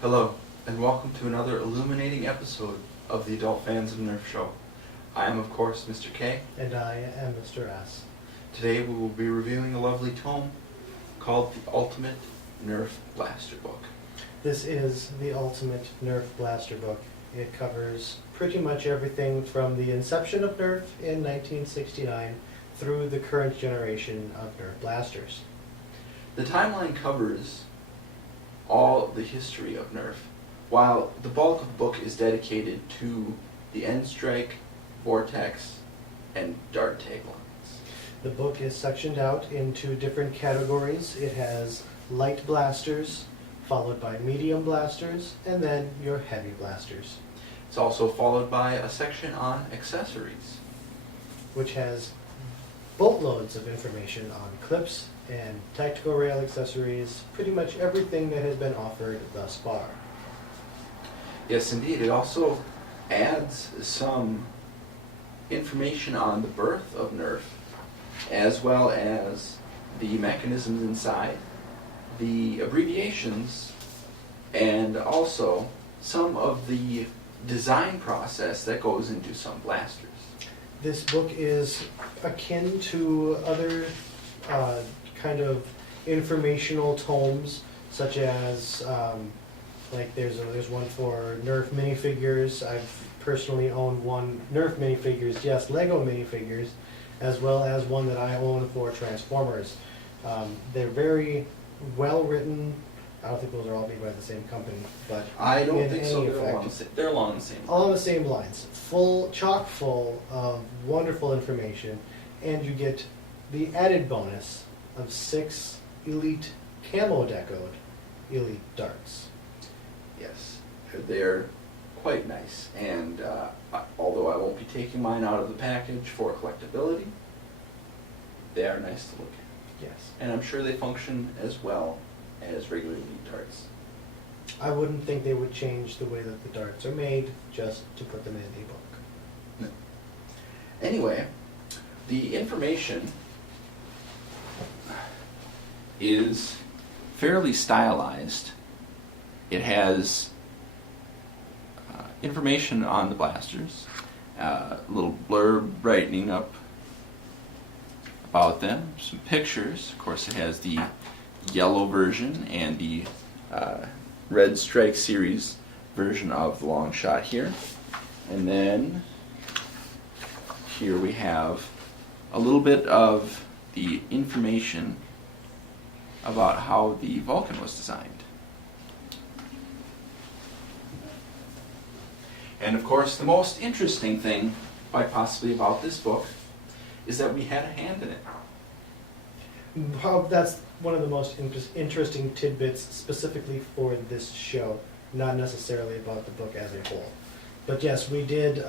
Hello, and welcome to another illuminating episode of the Adult Fans of Nerf Show. I am, of course, Mr. K. And I am Mr. S. Today we will be reviewing a lovely tome called The Ultimate Nerf Blaster Book. This is the Ultimate Nerf Blaster book. It covers pretty much everything from the inception of Nerf in 1969 through the current generation of Nerf blasters. The timeline covers all the history of Nerf, while the bulk of the book is dedicated to the N-Strike, Vortex, and Dart taglines. The book is sectioned out into different categories. It has light blasters, followed by medium blasters, and then your heavy blasters, It's also followed by a section on accessories. which has boatloads of information on clips and tactical rail accessories, pretty much everything that has been offered thus far. Yes, indeed. It also adds some information on the birth of Nerf, as well as the mechanisms inside, the abbreviations, and also some of the design process that goes into some blasters. This book is akin to other kind of informational tomes, such as like there's one for Nerf minifigures. I've personally owned one Nerf minifigures, yes, Lego minifigures, as well as one that I own for Transformers. They're very well written. I don't think those are all made by the same company, but I don't in think so. any They're along the same. all on the same lines, chock full of wonderful information, and you get the added bonus of 6 elite camo decoed elite darts. Yes, they're quite nice. And although I won't be taking mine out of the package for collectability, they are nice to look at. Yes. And I'm sure they function as well as regular elite darts. I wouldn't think they would change the way that the darts are made just to put them in a book. No. Anyway, the information is fairly stylized. It has information on the blasters, a little blurb brightening up about them, some pictures. Of course, it has the yellow version and the Red Strike series version of the long shot here. And then here we have a little bit of the information about how the Vulcan was designed. And of course, the most interesting thing, quite possibly, about this book is that we had a hand in it. Well, that's one of the most interesting tidbits specifically for this show, not necessarily about the book as a whole. But yes, we did.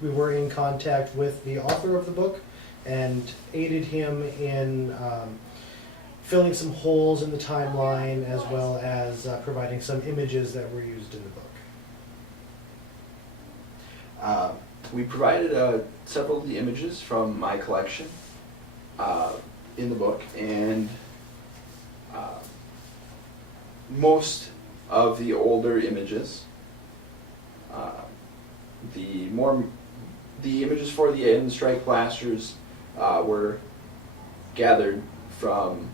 We were in contact with the author of the book and aided him in filling some holes in the timeline, as well as providing some images that were used in the book. We provided several of the images from my collection in the book, and most of the older images, the images for the N-Strike blasters were gathered from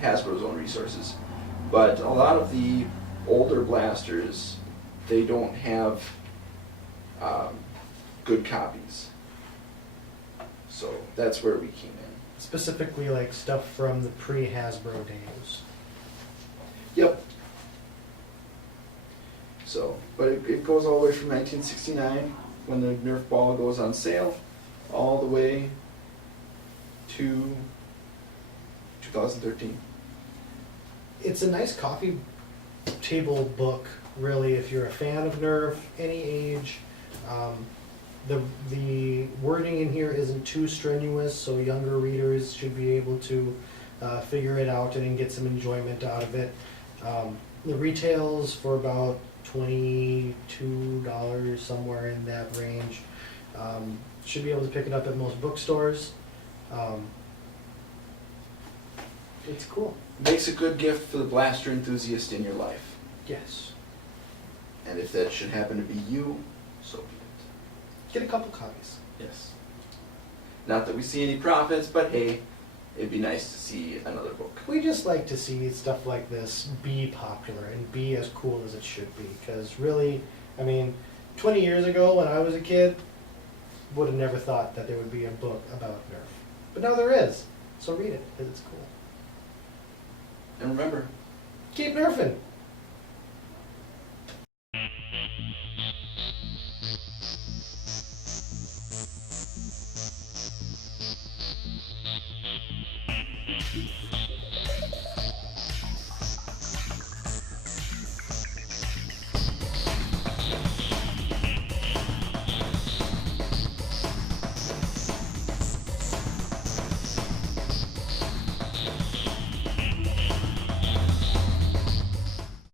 Hasbro's own resources, but a lot of the older blasters, they don't have good copies. So that's where we came in. Specifically, like stuff from the pre-Hasbro days. Yep. So, but it goes all the way from 1969, when the Nerf ball goes on sale, all the way to 2013. It's a nice coffee table book, really, if you're a fan of Nerf, any age. The wording in here isn't too strenuous, so younger readers should be able to figure it out and get some enjoyment out of it. The retails for about $22, somewhere in that range. Should be able to pick it up at most bookstores. It's cool. Makes a good gift for the blaster enthusiast in your life. Yes. And if that should happen to be you, so be it. Get a couple copies. Yes. Not that we see any profits, but hey, it'd be nice to see another book. We just like to see stuff like this be popular and be as cool as it should be. Because really, I mean, 20 years ago when I was a kid, would have never thought that there would be a book about Nerf. But now there is. So read it, because it's cool. And remember, Keep nerfing!